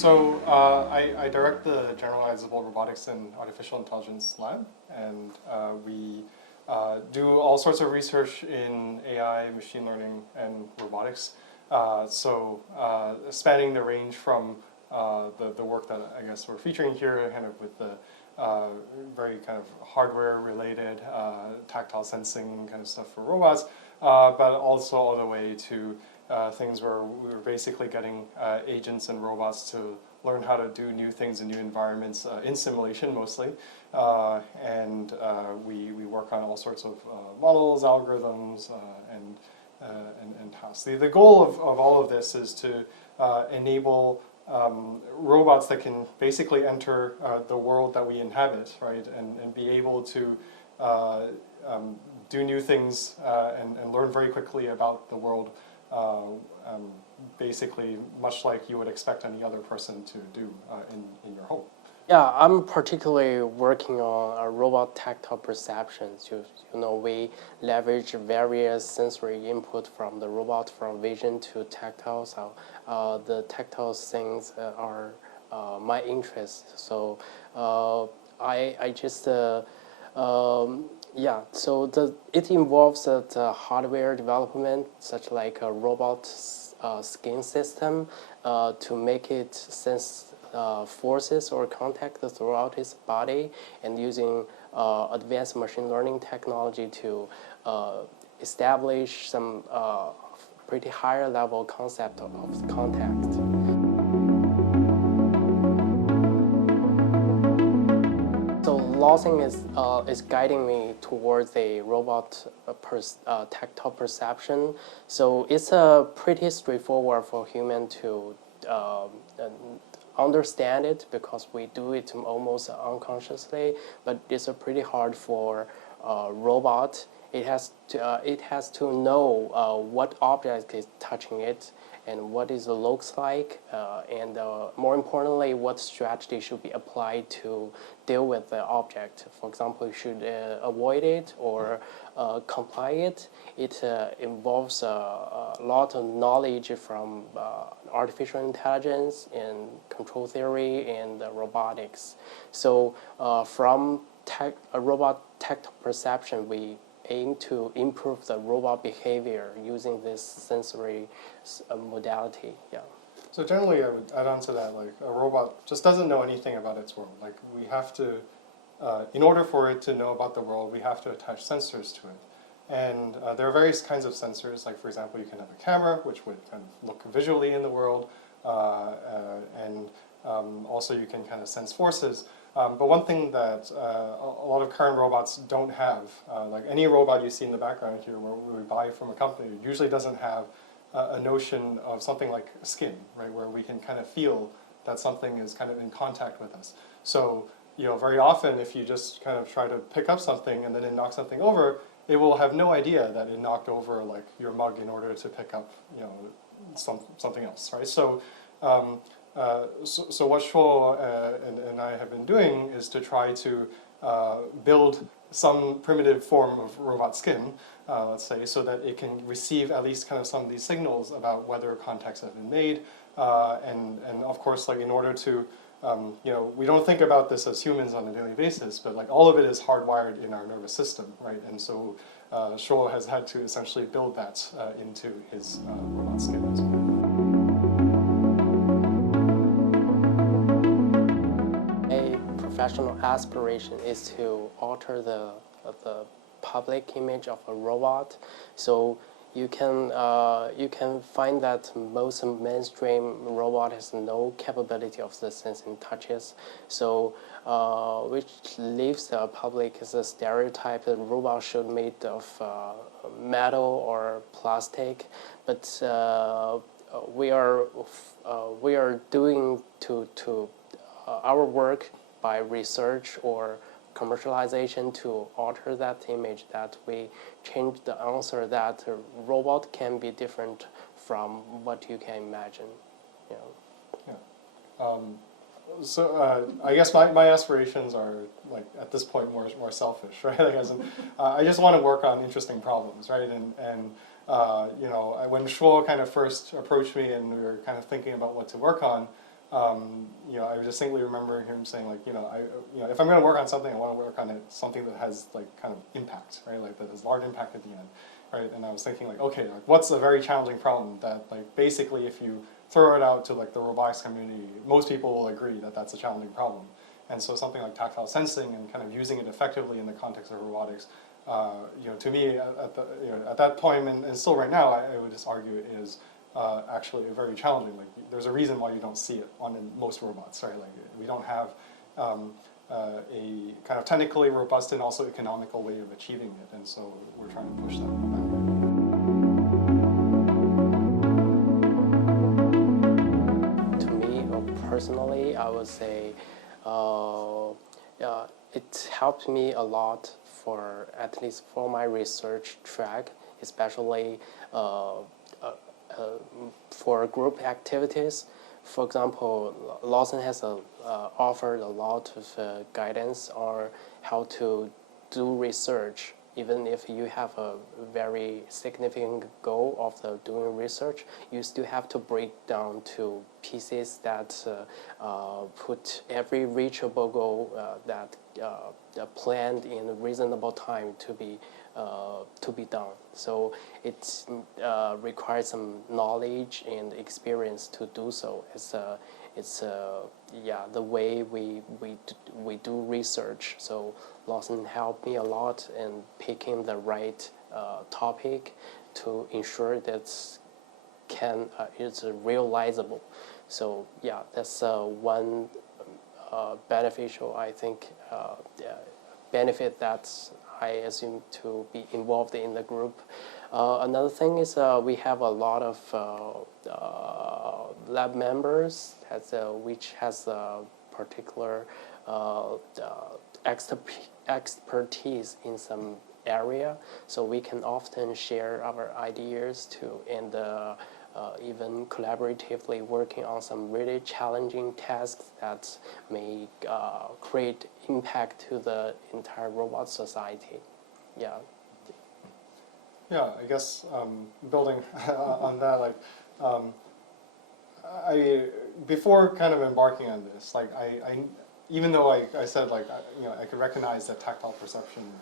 So I direct the Generalizable Robotics and Artificial Intelligence Lab, and we do all sorts of research in AI, machine learning, and robotics. Spanning the range from the work that I guess we're featuring here, kind of with the very kind of hardware-related tactile sensing kind of stuff for robots, but also all the way to things where we're basically getting agents and robots to learn how to do new things in new environments in simulation mostly. We work on all sorts of models, algorithms, and tasks. The goal of all of this is to enable robots that can basically enter the world that we inhabit, right, and be able to do new things and learn very quickly about the world, basically much like you would expect any other person to do in your home. Yeah, I'm particularly working on robot tactile perceptions. We leverage various sensory input from the robot, from vision to tactile. So the tactile things are my interest. So it involves the hardware development, such like a robot skin system, to make it sense forces or contact throughout his body, and using advanced machine learning technology to establish some pretty higher level concept of contact. So Lawson is guiding me towards a robot tactile perception. So it's pretty straightforward for human to understand it, because we do it almost unconsciously, but it's pretty hard for a robot. It has to know what object is touching it and what it looks like, and more importantly, what strategy should be applied to deal with the object. For example, you should avoid it or comply it. It involves a lot of knowledge from artificial intelligence and control theory and robotics. So from robot tactile perception, we aim to improve the robot behavior using this sensory modality. Yeah. So generally, I would add on to that, like a robot just doesn't know anything about its world. Like we have to, in order for it to know about the world, we have to attach sensors to it. And there are various kinds of sensors. Like for example, you can have a camera, which would kind of look visually in the world, also you can kind of sense forces. But one thing that a lot of current robots don't have, like any robot you see in the background here, where we buy from a company, usually doesn't have a notion of something like skin, right, where we can kind of feel that something is kind of in contact with us. So, very often if you just kind of try to pick up something and then it knocks something over, it will have no idea that it knocked over like your mug in order to pick up, something else, right? So what Shuo and I have been doing is to try to build some primitive form of robot skin, let's say, so that it can receive at least kind of some of these signals about whether contacts have been made, and of course, like in order to, we don't think about this as humans on a daily basis, but like all of it is hardwired in our nervous system, right? And so Shuo has had to essentially build that into his robot skin as well. Professional aspiration is to alter the public image of a robot. So you can find that most mainstream robot has no capability of the sensing touches. So which leaves the public as a stereotype that robots should be made of metal or plastic. But we are doing our work by research or commercialization to alter that image, that we change the answer that a robot can be different from what you can imagine. Yeah. So I guess my aspirations are, like, at this point more selfish, right? Like, I just want to work on interesting problems, right? And when Shuo kind of first approached me and we were kind of thinking about what to work on, I distinctly remember him saying like, if I'm going to work on something, I want to work on something that has like kind of impact, right? Like that has large impact at the end, right? And I was thinking like, okay, like what's a very challenging problem that like basically if you throw it out to like the robotics community, most people will agree that that's a challenging problem. And so something like tactile sensing and kind of using it effectively in the context of robotics, to me at that point and still right now, I would just argue is actually very challenging. Like there's a reason why you don't see it on most robots, right? Like we don't have a kind of technically robust and also economical way of achieving it, and so we're trying to push that. To me, personally, I would say it helped me a lot for at least for my research track, especially for group activities. For example, Lawson has offered a lot of guidance on how to do research. Even if you have a very significant goal of doing research, you still have to break down to pieces that put every reachable goal that planned in a reasonable time to be done. So it requires some knowledge and experience to do so. It's the way we do research. So Lawson helped me a lot in picking the right topic to ensure that it's realizable. So yeah, that's one beneficial, I think, benefit that I assume to be involved in the group. Another thing is we have a lot of lab members which has a particular expertise in some area, so we can often share our ideas and even collaboratively working on some really challenging tasks that may create impact to the entire robot society. Yeah. Yeah, I guess building on that, like before kind of embarking on this, like I even though I said like I could recognize that tactile perception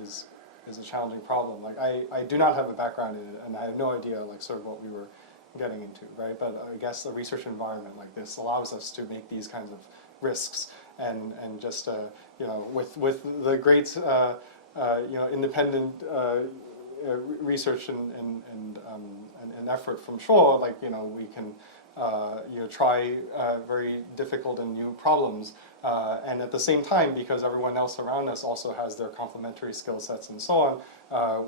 is a challenging problem. Like I do not have a background in it, and I have no idea like sort of what we were getting into, right? But I guess a research environment like this allows us to make these kinds of risks and just with the great independent research and effort from Shaw, like we can try very difficult and new problems, and at the same time, because everyone else around us also has their complementary skill sets and so on,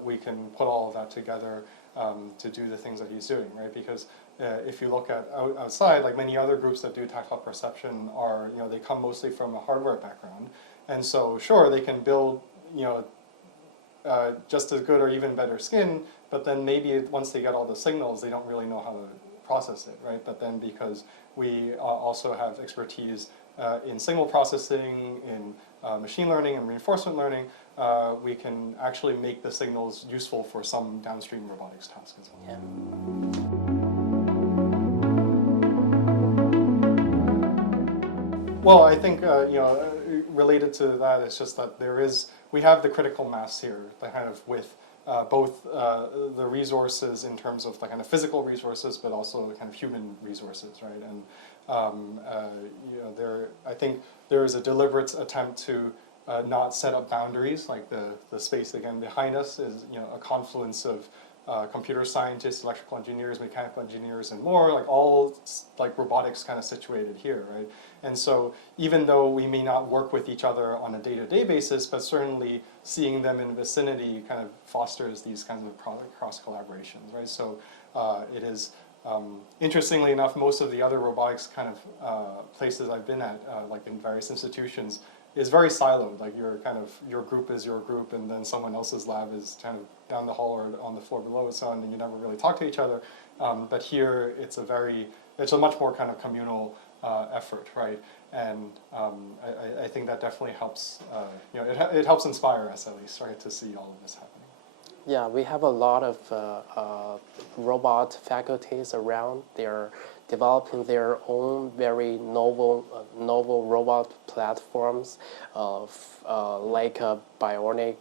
we can put all of that together to do the things that he's doing, right? Because if you look at outside, like many other groups that do tactile perception are, they come mostly from a hardware background, and so sure they can build, just as good or even better skin, but then maybe once they get all the signals, they don't really know how to process it, right? But then because we also have expertise in signal processing, in machine learning and reinforcement learning, we can actually make the signals useful for some downstream robotics tasks as well. Yeah. Well, I think related to that, it's just that we have the critical mass here, the kind of with both the resources in terms of the kind of physical resources, but also the kind of human resources, right? And I think there is a deliberate attempt to not set up boundaries. Like the space again behind us is a confluence of computer scientists, electrical engineers, mechanical engineers, and more, like all like robotics kind of situated here, right? And so even though we may not work with each other on a day-to-day basis, but certainly seeing them in vicinity kind of fosters these kinds of cross collaborations, right? So it is, interestingly enough, most of the other robotics kind of places I've been at, like in various institutions, is very siloed. Like your group is your group, and then someone else's lab is kind of down the hall or on the floor below and so on, and you never really talk to each other. But here it's a much more kind of communal effort, right? And I think that definitely helps. It helps inspire us at least, right, to see all of this happening. Yeah, we have a lot of robot faculties around. They're developing their own very novel robot platforms, like a bionic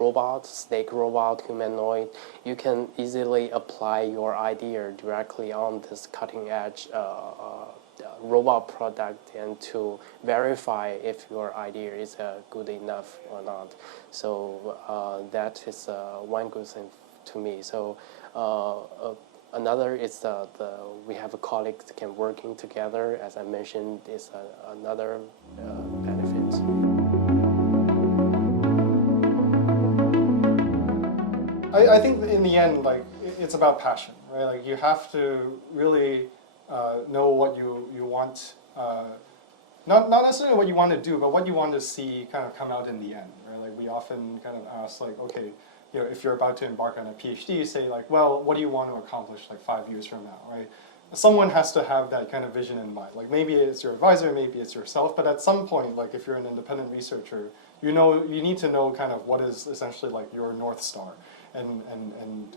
robot, snake robot, humanoid. You can easily apply your idea directly on this cutting edge robot product and to verify if your idea is good enough or not. So that is one good thing to me. So another is we have a colleague that can working together. As I mentioned, is another benefit. I think in the end, like, it's about passion, right? Like, you have to really know what you want, not necessarily what you want to do, but what you want to see kind of come out in the end, right? Like, we often kind of ask, like, okay, you know, if you're about to embark on a PhD, say, like, well, what do you want to accomplish, like, 5 years from now, right? Someone has to have that kind of vision in mind. Like, maybe it's your advisor, maybe it's yourself, but at some point, like, if you're an independent researcher, you need to know kind of what is essentially like your North Star. And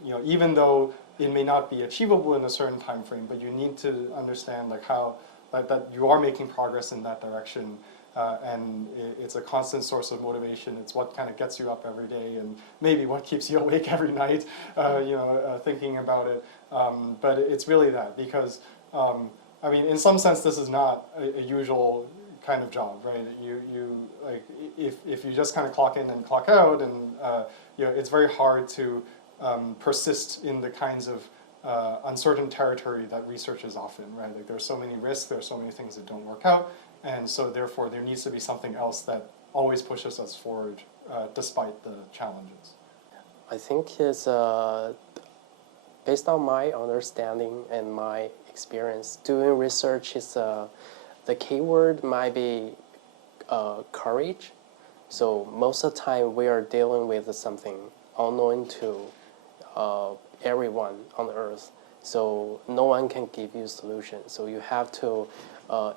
you know, even though it may not be achievable in a certain time frame, but you need to understand like how that you are making progress in that direction, and it's a constant source of motivation. It's what kind of gets you up every day, and maybe what keeps you awake every night, you know, thinking about it. But it's really that, because I mean, in some sense, this is not a usual kind of job, right? You like, if you just kind of clock in and clock out, and you know, it's very hard to persist in the kinds of uncertain territory that research is often, right? Like, there's so many risks, there's so many things that don't work out, and so therefore there needs to be something else that always pushes us forward despite the challenges. I think it's based on my understanding and my experience, doing research is the key word might be courage. So most of the time we are dealing with something unknown to everyone on earth. So no one can give you a solution. So you have to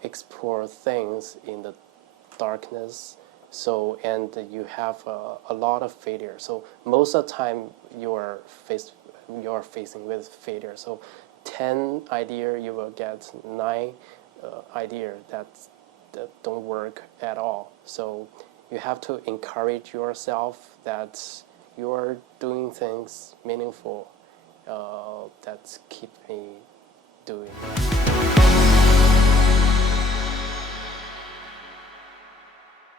explore things in the darkness. So, and you have a lot of failure. So most of the time you are facing with failure. So 10 idea you will get 9 idea that don't work at all. So you have to encourage yourself that you are doing things meaningful that keep me doing.